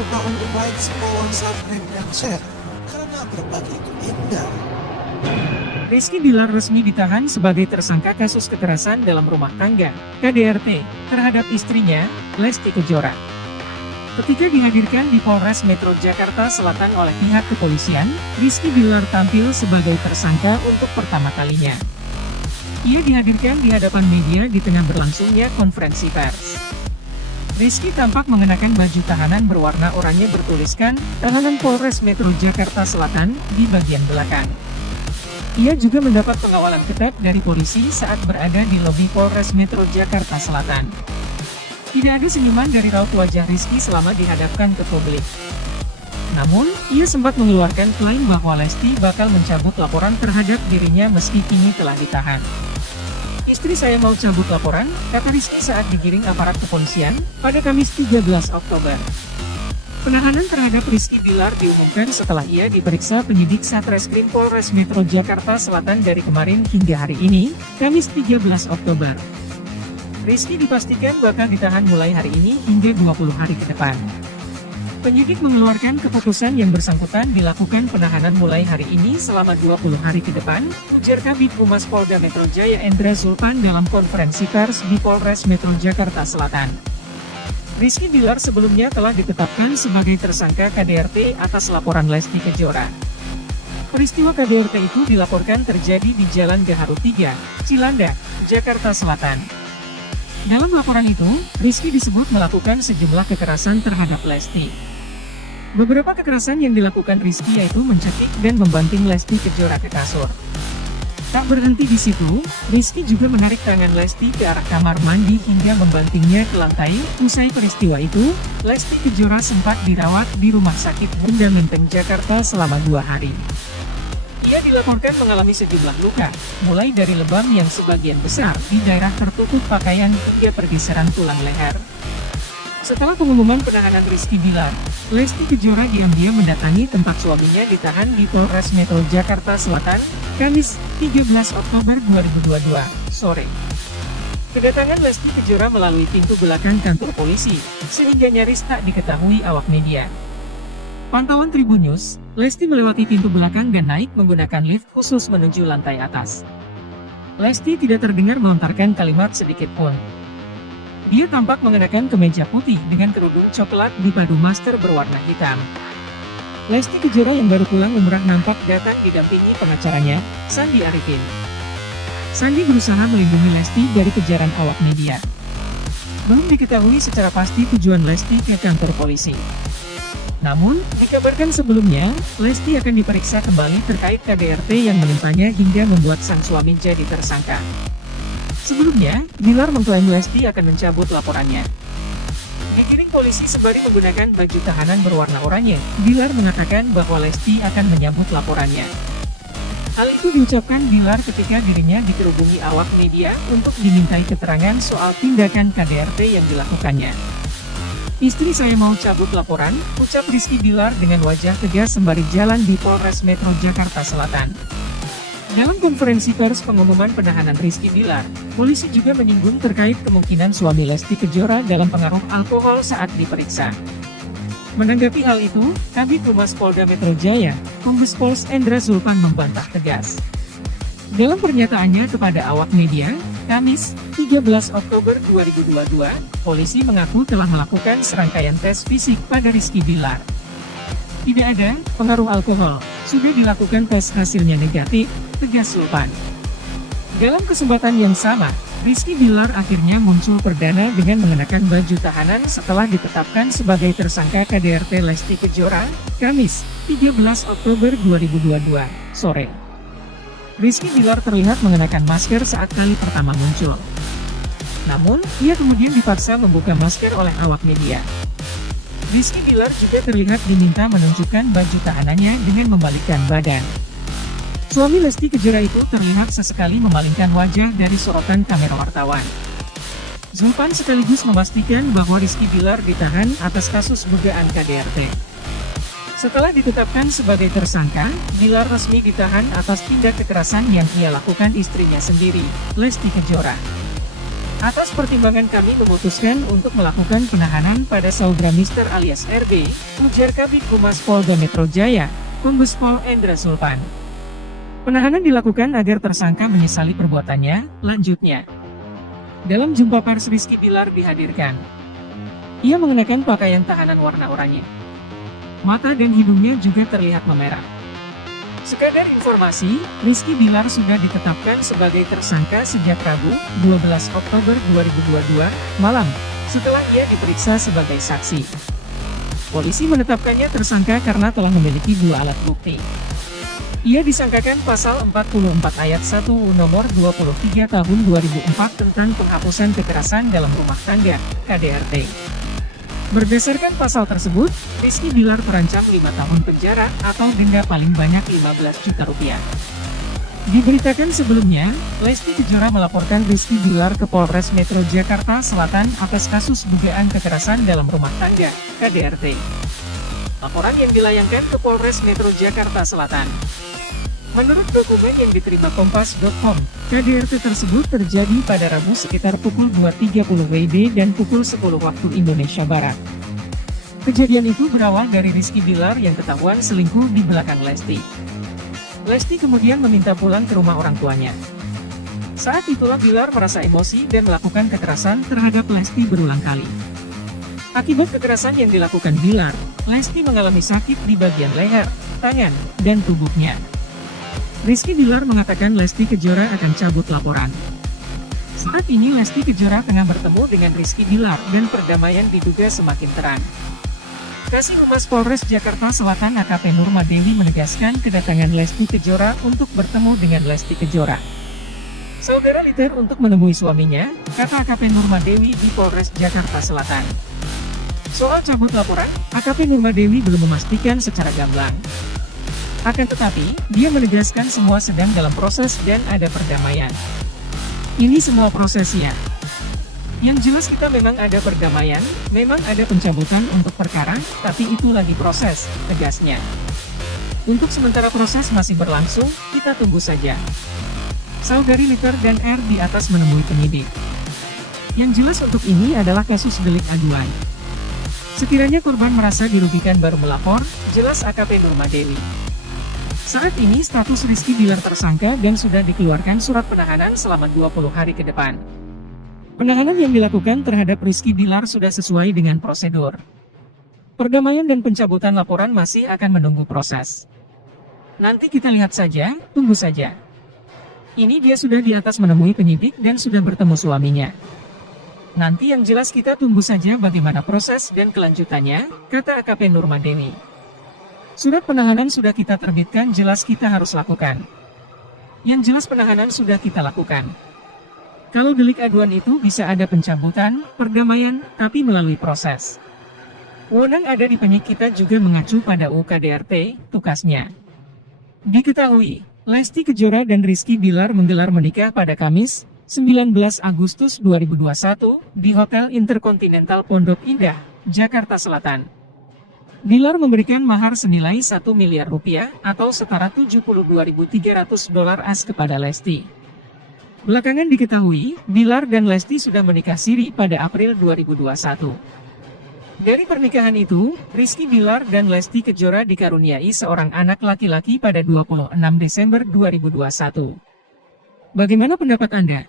Membangun baik semua pesantren yang sehat karena berbagi indah. Rizky Bilar resmi ditahan sebagai tersangka kasus kekerasan dalam rumah tangga, KDRT, terhadap istrinya, Lesti Kejora. Ketika dihadirkan di Polres Metro Jakarta Selatan oleh pihak kepolisian, Rizky Bilar tampil sebagai tersangka untuk pertama kalinya. Ia dihadirkan di hadapan media di tengah berlangsungnya konferensi pers. Rizky tampak mengenakan baju tahanan berwarna oranye bertuliskan, "Tahanan Polres Metro Jakarta Selatan," di bagian belakang. Ia juga mendapat pengawalan ketat dari polisi saat berada di lobi Polres Metro Jakarta Selatan. Tidak ada senyuman dari raut wajah Rizky selama dihadapkan ke publik. Namun, ia sempat mengeluarkan klaim bahwa Lesti bakal mencabut laporan terhadap dirinya meski kini telah ditahan. "Istri saya mau cabut laporan," kata Rizky saat digiring aparat kepolisian pada Kamis 13 Oktober. Penahanan terhadap Rizky Bilar diumumkan setelah ia diperiksa penyidik Satreskrim Polres Metro Jakarta Selatan dari kemarin hingga hari ini, Kamis 13 Oktober. Rizky dipastikan bakal ditahan mulai hari ini hingga 20 hari ke depan. Penyidik mengeluarkan keputusan yang bersangkutan dilakukan penahanan mulai hari ini selama 20 hari ke depan, ujar Kabid Humas Polda Metro Jaya Endra Zulpan dalam konferensi pers di Polres Metro Jakarta Selatan. Rizky Bilar sebelumnya telah ditetapkan sebagai tersangka KDRT atas laporan Lesti Kejora. Peristiwa KDRT itu dilaporkan terjadi di Jalan Gaharu 3, Cilandak, Jakarta Selatan. Dalam laporan itu, Rizky disebut melakukan sejumlah kekerasan terhadap Lesti. Beberapa kekerasan yang dilakukan Rizky yaitu mencekik dan membanting Lesti Kejora ke kasur. Tak berhenti di situ, Rizky juga menarik tangan Lesti ke arah kamar mandi hingga membantingnya ke lantai. Usai peristiwa itu, Lesti Kejora sempat dirawat di Rumah Sakit Bunda Menteng Jakarta selama 2 hari. Ia dilaporkan mengalami sejumlah luka, mulai dari lebam yang sebagian besar di daerah tertutup pakaian hingga pergeseran tulang leher. Setelah pengumuman penahanan Rizky Bilar, Lesti Kejora diam-diam mendatangi tempat suaminya ditahan di Polres Metro Jakarta Selatan, Kamis 13 Oktober 2022, sore. Kedatangan Lesti Kejora melalui pintu belakang kantor polisi, sehingga nyaris tak diketahui awak media. Pantauan Tribun News, Lesti melewati pintu belakang dan naik menggunakan lift khusus menuju lantai atas. Lesti tidak terdengar melontarkan kalimat sedikit pun. Dia tampak mengenakan kemeja putih dengan kerudung coklat dipadu masker berwarna hitam. Lesti Kejora yang baru pulang umrah nampak datang didampingi pengacaranya, Sandi Arifin. Sandi berusaha melindungi Lesti dari kejaran awak media. Belum diketahui secara pasti tujuan Lesti ke kantor polisi. Namun, dikabarkan sebelumnya, Lesti akan diperiksa kembali terkait KDRT yang menimpanya hingga membuat sang suami jadi tersangka. Sebelumnya, Bilar mengklaim Lesti akan mencabut laporannya. Digiring polisi sembari menggunakan baju tahanan berwarna oranye, Bilar mengatakan bahwa Lesti akan menyambut laporannya. Hal itu diucapkan Bilar ketika dirinya dikerubungi awak media untuk dimintai keterangan soal tindakan KDRT yang dilakukannya. "Istri saya mau cabut laporan," ucap Rizky Bilar dengan wajah tegas sembari jalan di Polres Metro Jakarta Selatan. Dalam konferensi pers pengumuman penahanan Rizky Bilar, polisi juga menyinggung terkait kemungkinan suami Lesti Kejora dalam pengaruh alkohol saat diperiksa. Menanggapi hal itu, Kabid Humas Polda Metro Jaya, Kombes Pol Endra Zulpan membantah tegas. Dalam pernyataannya kepada awak media, Kamis, 13 Oktober 2022, polisi mengaku telah melakukan serangkaian tes fisik pada Rizky Bilar. Tidak ada pengaruh alkohol, sudah dilakukan tes hasilnya negatif, tegas Zulpan. Dalam kesempatan yang sama, Rizky Bilar akhirnya muncul perdana dengan mengenakan baju tahanan setelah ditetapkan sebagai tersangka KDRT Lesti Kejora, Kamis, 13 Oktober 2022, sore. Rizky Bilar terlihat mengenakan masker saat kali pertama muncul. Namun, ia kemudian dipaksa membuka masker oleh awak media. Rizky Bilar juga terlihat diminta menunjukkan baju tahanannya dengan membalikkan badan. Suami Lesti Kejora itu terlihat sesekali memalingkan wajah dari sorotan kamera wartawan. Zulpan sekaligus memastikan bahwa Rizky Bilar ditahan atas kasus dugaan KDRT. Setelah ditetapkan sebagai tersangka, Bilar resmi ditahan atas tindak kekerasan yang ia lakukan istrinya sendiri, Lesti Kejora. Atas pertimbangan kami memutuskan untuk melakukan penahanan pada saudara Mr. alias RB, ujar Kabid Humas Polda Metro Jaya, Kombes Pol Endra Sulpan. Penahanan dilakukan agar tersangka menyesali perbuatannya, lanjutnya. Dalam jumpa pers Rizky Bilar dihadirkan. Ia mengenakan pakaian tahanan warna oranye. Mata dan hidungnya juga terlihat memerah. Sekadar informasi, Rizky Bilar sudah ditetapkan sebagai tersangka sejak Rabu, 12 Oktober 2022, malam, setelah ia diperiksa sebagai saksi. Polisi menetapkannya tersangka karena telah memiliki 2 alat bukti. Ia disangkakan pasal 44 ayat 1 nomor 23 tahun 2004 tentang penghapusan kekerasan dalam rumah tangga, KDRT. Berdasarkan pasal tersebut, Rizky Bilar terancam 5 tahun penjara atau denda paling banyak 15 juta rupiah. Diberitakan sebelumnya, Lesti Kejora melaporkan Rizky Bilar ke Polres Metro Jakarta Selatan atas kasus dugaan kekerasan dalam rumah tangga, KDRT. Laporan yang dilayangkan ke Polres Metro Jakarta Selatan. Menurut dokumen yang diterima Kompas.com, KDRT tersebut terjadi pada Rabu sekitar pukul 2.30 WIB dan pukul 10 waktu Indonesia Barat. Kejadian itu berawal dari Rizky Bilar yang ketahuan selingkuh di belakang Lesti. Lesti kemudian meminta pulang ke rumah orang tuanya. Saat itulah Bilar merasa emosi dan melakukan kekerasan terhadap Lesti berulang kali. Akibat kekerasan yang dilakukan Bilar, Lesti mengalami sakit di bagian leher, tangan, dan tubuhnya. Rizky Bilar mengatakan Lesti Kejora akan cabut laporan. Saat ini Lesti Kejora tengah bertemu dengan Rizky Bilar dan perdamaian diduga semakin terang. Kasih Humas Polres Jakarta Selatan AKP Nurma Dewi menegaskan kedatangan Lesti Kejora untuk bertemu dengan Lesti Kejora. Saudara liter untuk menemui suaminya, kata AKP Nurma Dewi di Polres Jakarta Selatan. Soal cabut laporan, AKP Nurma Dewi belum memastikan secara gamblang. Akan tetapi, dia menegaskan semua sedang dalam proses dan ada perdamaian. Ini semua prosesnya. Yang jelas kita memang ada perdamaian, memang ada pencabutan untuk perkara, tapi itu lagi proses, tegasnya. Untuk sementara proses masih berlangsung, kita tunggu saja. Saudari Liter dan R di atas menemui penyidik. Yang jelas untuk ini adalah kasus delik aduan. Sekiranya korban merasa dirugikan baru melapor, jelas AKP Nurma Dewi. Saat ini status Rizky Bilar tersangka dan sudah dikeluarkan surat penahanan selama 20 hari ke depan. Penahanan yang dilakukan terhadap Rizky Bilar sudah sesuai dengan prosedur. Perdamaian dan pencabutan laporan masih akan menunggu proses. Nanti kita lihat saja, tunggu saja. Ini dia sudah di atas menemui penyidik dan sudah bertemu suaminya. Nanti yang jelas kita tunggu saja bagaimana proses dan kelanjutannya, kata AKP Nurma Dewi. Surat penahanan sudah kita terbitkan, jelas kita harus lakukan. Yang jelas penahanan sudah kita lakukan. Kalau delik aduan itu bisa ada pencabutan, perdamaian, tapi melalui proses. Wewenang ada di penyidik, kita juga mengacu pada UKDRT, tukasnya. Diketahui, Lesti Kejora dan Rizky Bilar menggelar menikah pada Kamis, 19 Agustus 2021, di Hotel Intercontinental Pondok Indah, Jakarta Selatan. Bilar memberikan mahar senilai 1 miliar rupiah atau setara 72.300 dolar AS kepada Lesti. Belakangan diketahui, Bilar dan Lesti sudah menikah siri pada April 2021. Dari pernikahan itu, Rizky Bilar dan Lesti Kejora dikaruniai seorang anak laki-laki pada 26 Desember 2021. Bagaimana pendapat Anda?